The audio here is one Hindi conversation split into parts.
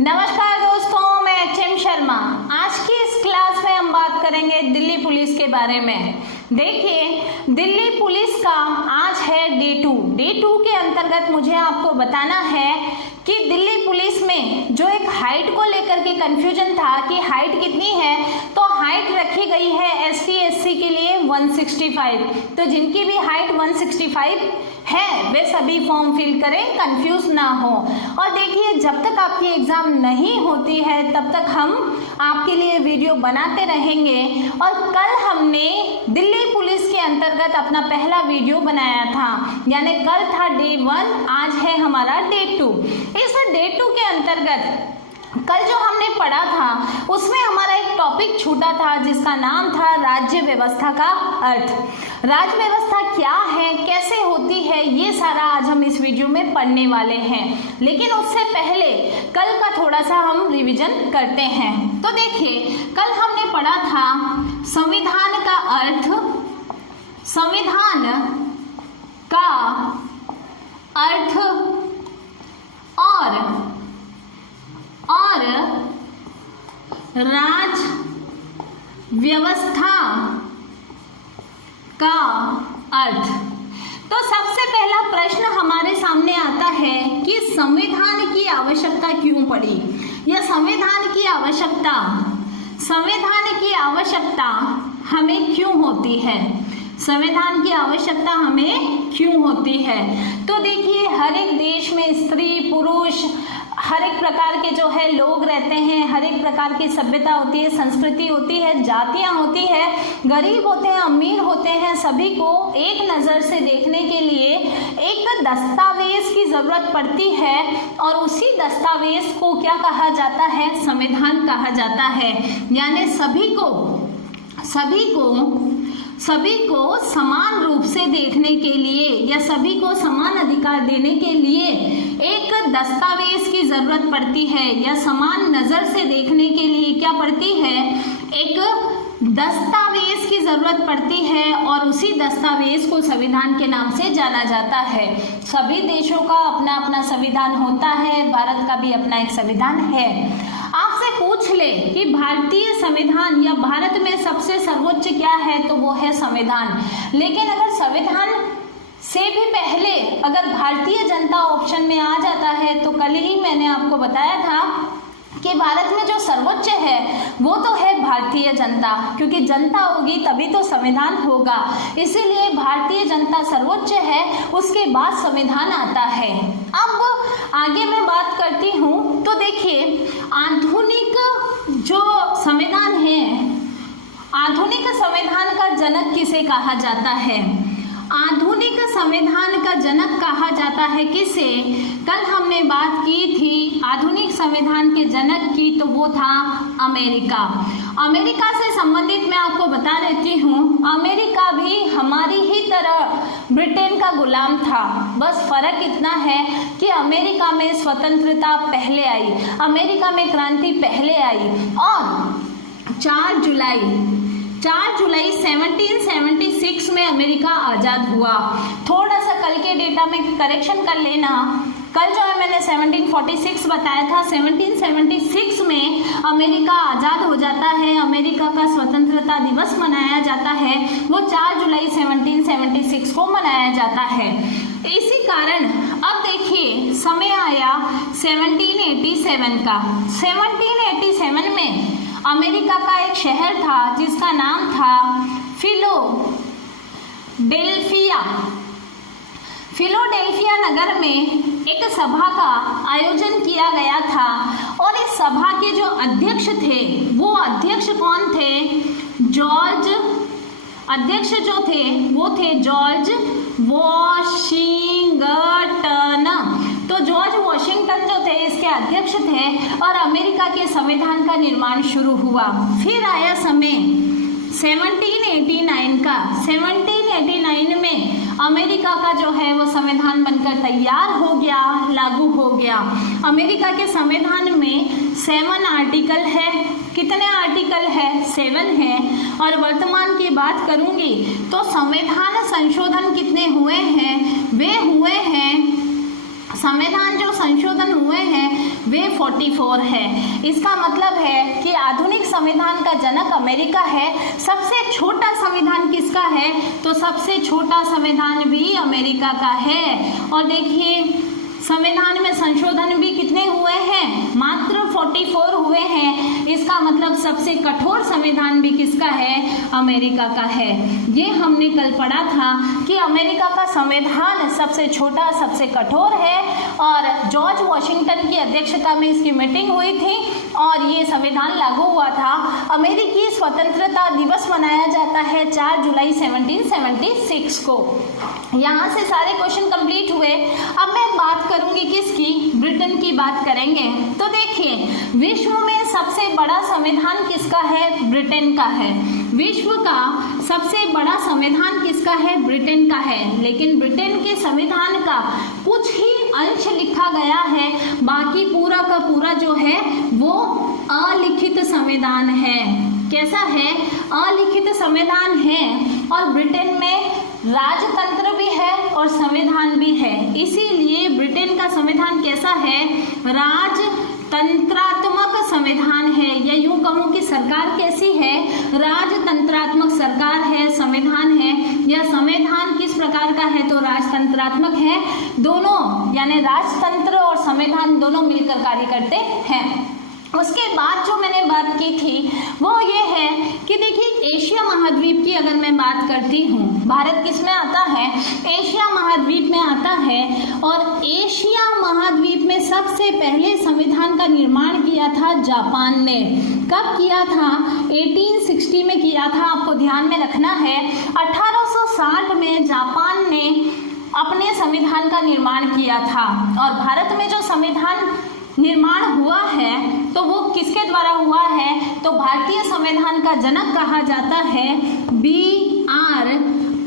नमस्कार दोस्तों, मैं एचएम शर्मा। आज की इस क्लास में हम बात करेंगे दिल्ली पुलिस के बारे में। देखिए, दिल्ली पुलिस का आज है डे 2 के अंतर्गत मुझे आपको बताना है कि दिल्ली पुलिस में जो एक हाइट को लेकर के कंफ्यूजन था कि हाइट कितनी है, तो हाइट रखी गई है एसटी एससी के लिए 165। तो जिनकी भी हाइट 165 है वे सभी फॉर्म फिल करें, कंफ्यूज ना हो। और देखिए, जब तक आपकी एग्जाम नहीं होती है तब तक हम आपके लिए वीडियो बनाते रहेंगे। और कल हमने दिल्ली पुलिस के अंतर्गत अपना पहला वीडियो बनाया था, यानी कल था डे 1, आज है हमारा डे 2। इस डे 2 के अंतर्गत कल जो हमने पढ़ा था उसमें हमारा एक टॉपिक छूटा था जिसका नाम था राज्य व्यवस्था का अर्थ। राज्य व्यवस्था क्या है, कैसे होती है, ये सारा आज हम इस वीडियो में पढ़ने वाले हैं। लेकिन उससे पहले कल का थोड़ा सा हम रिवीजन करते हैं। तो देखिए, कल हमने पढ़ा था संविधान का अर्थ। संविधान का अर्थ और राज्य व्यवस्था का अर्थ। तो सबसे पहला प्रश्न हमारे सामने आता है कि संविधान की आवश्यकता क्यों पड़ी, या संविधान की आवश्यकता हमें क्यों होती है, संविधान की आवश्यकता हमें क्यों होती है। तो देखिए, हर एक देश में स्त्री पुरुष हर एक प्रकार के जो है लोग रहते हैं, हर एक प्रकार की सभ्यता होती है, संस्कृति होती है, जातियां होती है, गरीब होते हैं, अमीर होते हैं, सभी को एक नज़र से देखने के लिए एक दस्तावेज की ज़रूरत पड़ती है। और उसी दस्तावेज को क्या कहा जाता है, संविधान कहा जाता है। यानी सभी को समान रूप से देखने के लिए या सभी को समान अधिकार देने के लिए एक दस्तावेज की जरूरत पड़ती है, या समान नजर से देखने के लिए क्या पड़ती है, एक दस्तावेज की जरूरत पड़ती है। और उसी दस्तावेज को संविधान के नाम से जाना जाता है। सभी देशों का अपना अपना संविधान होता है, भारत का भी अपना एक संविधान है। आपसे पूछ ले कि भारतीय संविधान या भारत में सबसे सर्वोच्च क्या है, तो वो है संविधान। लेकिन अगर संविधान से भी पहले अगर भारतीय जनता ऑप्शन में आ जाता है, तो कल ही मैंने आपको बताया था कि भारत में जो सर्वोच्च है वो तो है भारतीय जनता, क्योंकि जनता होगी तभी तो संविधान होगा। इसीलिए भारतीय जनता सर्वोच्च है, उसके बाद संविधान आता है। अब आगे मैं बात करती हूँ। तो देखिए, आधुनिक जो संविधान है, आधुनिक संविधान का जनक किसे कहा जाता है, आधुनिक संविधान का जनक कहा जाता है किसे। कल हमने बात की थी आधुनिक संविधान के जनक की, तो वो था अमेरिका। अमेरिका से संबंधित मैं आपको बता देती हूँ, अमेरिका भी हमारी ही तरह ब्रिटेन का गुलाम था। बस फर्क इतना है कि अमेरिका में स्वतंत्रता पहले आई, अमेरिका में क्रांति पहले आई। और 4 जुलाई 1776 में अमेरिका आज़ाद हुआ। थोड़ा सा कल के डेटा में करेक्शन कर लेना। कल जो है मैंने 1746 बताया था, 1776 में अमेरिका आज़ाद हो जाता है। अमेरिका का स्वतंत्रता दिवस मनाया जाता है, वो 4 जुलाई 1776 को मनाया जाता है। इसी कारण अब देखिए, समय आया 1787 का। 1787 में अमेरिका का एक शहर था जिसका नाम था फिलाडेल्फिया नगर में एक सभा का आयोजन किया गया था। और इस सभा के जो अध्यक्ष थे, वो अध्यक्ष कौन थे, जॉर्ज वॉशिंगटन। तो जॉर्ज वॉशिंगटन जो थे इसके अध्यक्ष थे, और अमेरिका के संविधान का निर्माण शुरू हुआ। फिर आया समय 1789 का। 1789 में अमेरिका का जो है वो संविधान बनकर तैयार हो गया, लागू हो गया। अमेरिका के संविधान में 7 आर्टिकल है। कितने आर्टिकल है? 7 है। और वर्तमान की बात करूंगी तो संविधान संशोधन कितने हुए हैं? वे हुए हैं, संविधान जो संशोधन हुए हैं वे 44 है। इसका मतलब है कि आधुनिक संविधान का जनक अमेरिका है। सबसे छोटा संविधान किसका है? तो सबसे छोटा संविधान भी अमेरिका का है। और देखिए संविधान में संशोधन भी कितने हुए हैं? मात्र 44 हुए हैं। इसका मतलब सबसे कठोर संविधान भी किसका है? अमेरिका का है। ये हमने कल पढ़ा था कि अमेरिका का संविधान सबसे छोटा, सबसे कठोर है और जॉर्ज वॉशिंगटन की अध्यक्षता में इसकी मीटिंग हुई थी और ये संविधान लागू हुआ था। अमेरिकी स्वतंत्रता दिवस मनाया जाता है 4 जुलाई 1776 को। यहाँ से सारे क्वेश्चन कंप्लीट हुए। अब मैं बात करूंगी किसकी? ब्रिटेन की बात करेंगे। तो देखिए विश्व में सबसे बड़ा संविधान किसका है? ब्रिटेन का है। विश्व का सबसे बड़ा संविधान किसका है? ब्रिटेन का है। लेकिन ब्रिटेन के संविधान का कुछ ही अंश लिखा गया है, बाकी पूरा का पूरा जो है वो अलिखित संविधान है। कैसा है? अलिखित संविधान है। और ब्रिटेन में राजतंत्र भी है और संविधान भी है, इसीलिए ब्रिटेन का संविधान कैसा है? राजतंत्रात्मक संविधान है, या यूं कहूं कि सरकार कैसी है? राजतंत्रात्मक सरकार है, संविधान है। यह संविधान किस प्रकार का है? तो राजतंत्रात्मक है। दोनों यानी राजतंत्र और संविधान दोनों मिलकर कार्य करते हैं। उसके बाद जो मैंने बात की थी वो ये है कि देखिए एशिया महाद्वीप की अगर मैं बात करती हूँ, भारत किस में आता है? एशिया महाद्वीप में आता है। और एशिया महाद्वीप में सबसे पहले संविधान का निर्माण किया था जापान ने। कब किया था? 1860 में किया था। आपको ध्यान में रखना है 1860 में जापान ने अपने संविधान का निर्माण किया था। और भारत में जो संविधान निर्माण हुआ है तो वो किसके द्वारा हुआ है? तो भारतीय संविधान का जनक कहा जाता है B.R.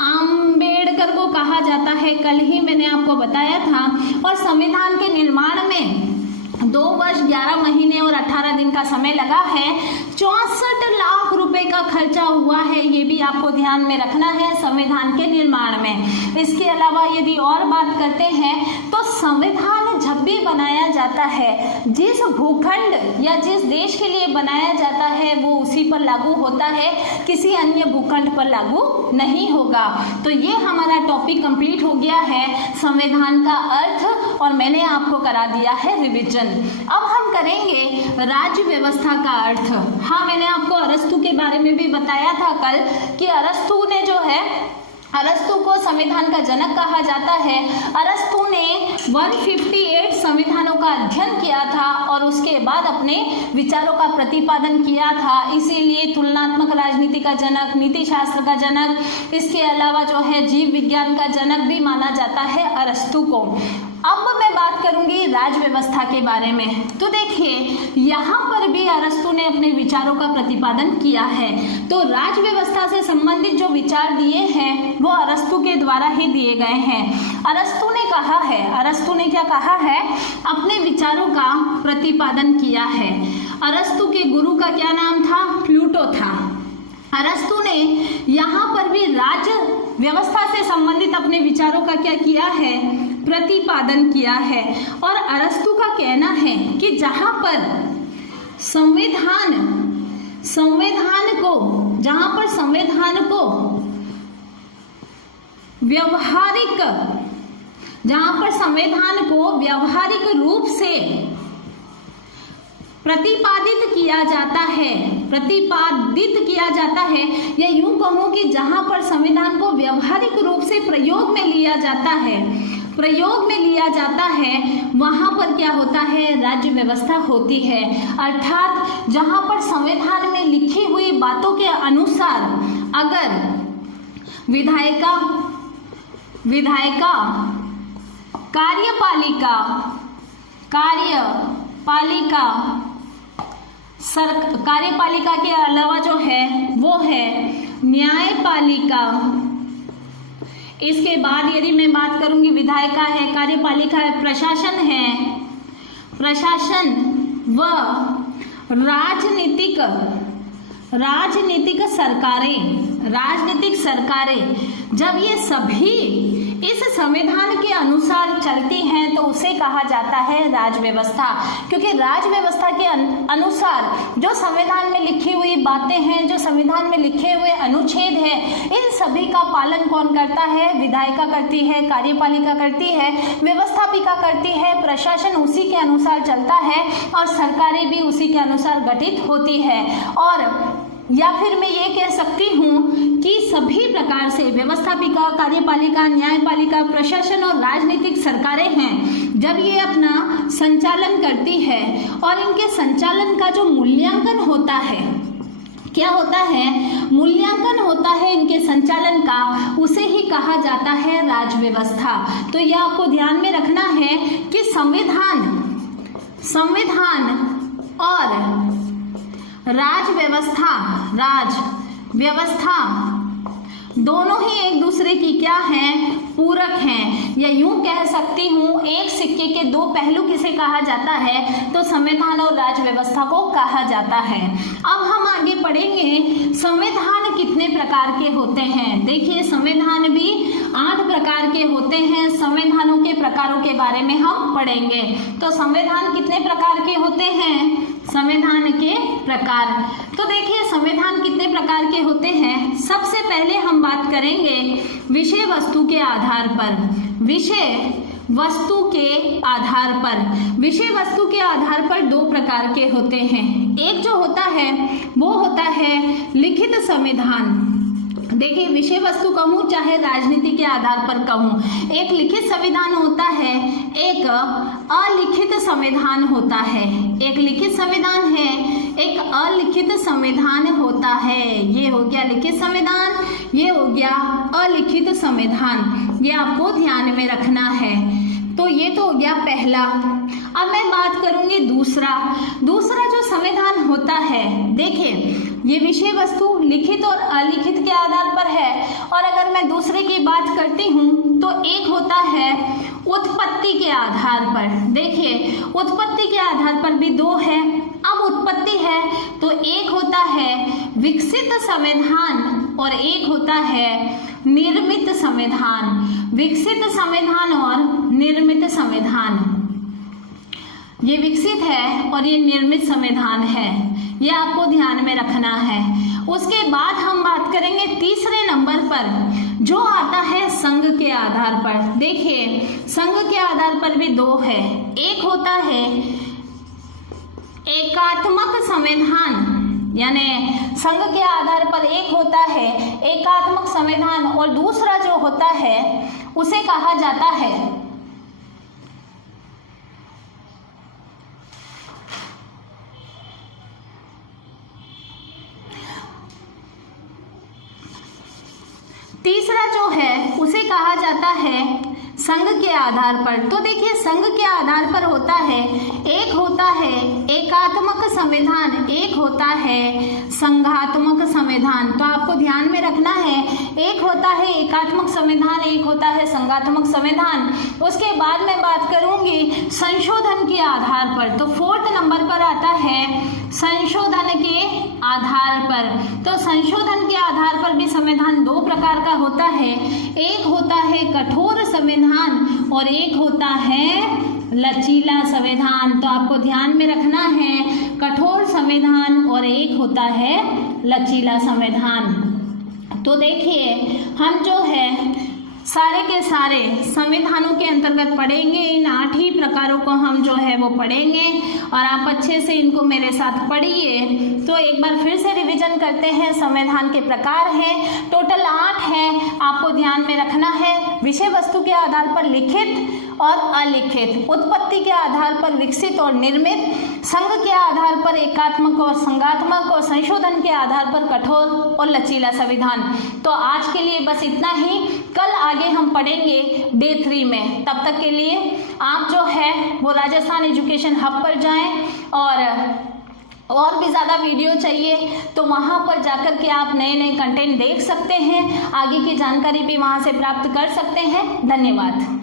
अम्बेडकर को कहा जाता है। कल ही मैंने आपको बताया था। और संविधान के निर्माण में 2 वर्ष 11 महीने और 18 दिन का समय लगा है। 64 लाख रुपए का खर्चा हुआ है, ये भी आपको ध्यान में रखना है संविधान के निर्माण में। इसके अलावा यदि और बात करते हैं तो संविधान जब भी बनाया जाता है, जिस भूखंड या जिस देश के लिए बनाया जाता है वो उसी पर लागू होता है, किसी अन्य भूखंड पर लागू नहीं होगा। तो ये हमारा टॉपिक कंप्लीट हो गया है, संविधान का अर्थ, और मैंने आपको करा दिया है रिवीजन। अब हम करेंगे राज्य व्यवस्था का अर्थ। हाँ, मैंने आपको अरस्तु के बारे में भी बताया था कल कि अरस्तु ने जो है, अरस्तु को संविधान का जनक कहा जाता है। अरस्तु ने 158 संविधानों का अध्ययन किया था और उसके बाद अपने विचारों का प्रतिपादन किया था। इसीलिए तुलनात्मक राजनीति का जनक, नीति शास्त्र का जनक, इसके अलावा जो है जीव विज्ञान का जनक भी माना जाता है अरस्तु को। अब मैं बात करूंगी राज व्यवस्था के बारे में। तो देखिए यहाँ पर भी अरस्तु ने अपने विचारों का प्रतिपादन किया है। तो राज व्यवस्था से संबंधित जो विचार दिए हैं वो अरस्तु के द्वारा ही दिए गए हैं। अरस्तु ने कहा है, अरस्तु ने क्या कहा है? अपने विचारों का प्रतिपादन किया है। अरस्तु के गुरु का क्या नाम था? प्लूटो था। अरस्तु ने यहाँ पर भी राज्य व्यवस्था से संबंधित अपने विचारों का क्या किया है? प्रतिपादन किया है। और अरस्तु का कहना है कि जहां पर संविधान को व्यवहारिक रूप से प्रतिपादित किया जाता है, या यूं कहूं कि जहां पर संविधान को व्यवहारिक रूप से प्रयोग में लिया जाता है वहां पर क्या होता है? राज्य व्यवस्था होती है। अर्थात जहां पर संविधान में लिखी हुई बातों के अनुसार अगर विधायिका, कार्यपालिका के अलावा जो है वो है न्यायपालिका। इसके बाद यदि मैं बात करूंगी, विधायिका है, कार्यपालिका है, प्रशासन है, प्रशासन व राजनीतिक सरकारें, जब ये सभी इस संविधान के अनुसार चलती हैं तो उसे कहा जाता है राज व्यवस्था। क्योंकि राज व्यवस्था के अनुसार जो संविधान में लिखी हुई बातें हैं, जो संविधान में लिखे हुए अनुच्छेद हैं, इन सभी का पालन कौन करता है? विधायिका करती है, कार्यपालिका करती है, व्यवस्थापिका करती है, प्रशासन उसी के अनुसार चलता है और सरकारें भी उसी के अनुसार गठित होती है। और या फिर मैं ये कह सकती हूँ कि सभी प्रकार से व्यवस्थापिका, कार्यपालिका, न्यायपालिका, प्रशासन और राजनीतिक सरकारें हैं, जब ये अपना संचालन करती है और इनके संचालन का जो मूल्यांकन होता है, क्या होता है? मूल्यांकन होता है इनके संचालन का, उसे ही कहा जाता है राज व्यवस्था। तो यह आपको ध्यान में रखना है कि संविधान और राज व्यवस्था दोनों ही एक दूसरे की क्या हैं? पूरक हैं। या यूं कह सकती हूं, एक सिक्के के दो पहलू किसे कहा जाता है? तो संविधान और राज व्यवस्था को कहा जाता है। अब हम आगे पढ़ेंगे संविधान कितने प्रकार के होते हैं। देखिए, संविधान भी 8 प्रकार के होते हैं। संविधानों के प्रकारों के बारे में हम पढ़ेंगे। तो संविधान कितने प्रकार के होते हैं? संविधान के प्रकार, तो देखिए संविधान कितने प्रकार के होते हैं। सबसे पहले हम बात करेंगे विषय वस्तु के आधार पर। विषय वस्तु के आधार पर 2 प्रकार के होते हैं। एक जो होता है वो होता है लिखित संविधान। देखिए, विषय वस्तु कहूँ चाहे राजनीति के आधार पर कहूँ, एक लिखित संविधान होता है, एक अलिखित संविधान होता है। एक लिखित संविधान है, एक अलिखित संविधान होता है। ये हो गया लिखित संविधान, ये हो गया अलिखित संविधान। ये आपको ध्यान में रखना है। तो ये तो हो गया पहला। अब मैं बात करूंगी दूसरा जो संविधान होता है। देखिए, ये विषय वस्तु लिखित और अलिखित के आधार पर है। और अगर मैं दूसरे की बात करती हूँ तो एक होता है उत्पत्ति के आधार पर। देखिए, उत्पत्ति के आधार पर भी 2 है। अब उत्पत्ति है तो एक होता है विकसित संविधान और एक होता है निर्मित संविधान। विकसित संविधान और निर्मित संविधान, ये विकसित है और ये निर्मित संविधान है। ये आपको ध्यान में रखना है। उसके बाद हम बात करेंगे तीसरे नंबर पर, जो आता है संघ के आधार पर। देखिए, संघ के आधार पर भी 2 है। एक होता है एकात्मक संविधान, यानी संघ के आधार पर एक होता है एकात्मक संविधान और दूसरा जो होता है उसे कहा जाता है तीसरा जो है उसे कहा जाता है संघ के आधार पर। तो देखिए, संघ के आधार पर होता है, एक होता है एकात्मक संविधान, एक होता है संघात्मक संविधान। तो आपको ध्यान में रखना है, एक होता है एकात्मक संविधान, एक होता है संघात्मक संविधान। उसके बाद मैं बात करूंगी संशोधन के आधार पर। तो 4th नंबर पर आता है संशोधन के आधार पर। तो संशोधन के आधार पर भी संविधान 2 प्रकार का होता है। एक होता है कठोर संविधान और एक होता है लचीला संविधान। तो आपको ध्यान में रखना है, कठोर संविधान और एक होता है लचीला संविधान। तो देखिए, हम जो है सारे के सारे संविधानों के अंतर्गत पढ़ेंगे। इन 8 ही प्रकारों को हम जो है वो पढ़ेंगे और आप अच्छे से इनको मेरे साथ पढ़िए। तो एक बार फिर से रिवीजन करते हैं। संविधान के प्रकार हैं, टोटल 8 हैं। आपको ध्यान में रखना है, विषय वस्तु के आधार पर लिखित और अलिखित, उत्पत्ति के आधार पर विकसित और निर्मित, संघ के आधार पर एकात्मक और संघात्मक और संशोधन के आधार पर कठोर और लचीला संविधान। तो आज के लिए बस इतना ही। कल आगे हम पढ़ेंगे डे 3 में। तब तक के लिए आप जो है वो राजस्थान एजुकेशन हब पर जाएं और भी ज़्यादा वीडियो चाहिए तो वहाँ पर जाकर के आप नए नए कंटेंट देख सकते हैं। आगे की जानकारी भी वहाँ से प्राप्त कर सकते हैं। धन्यवाद।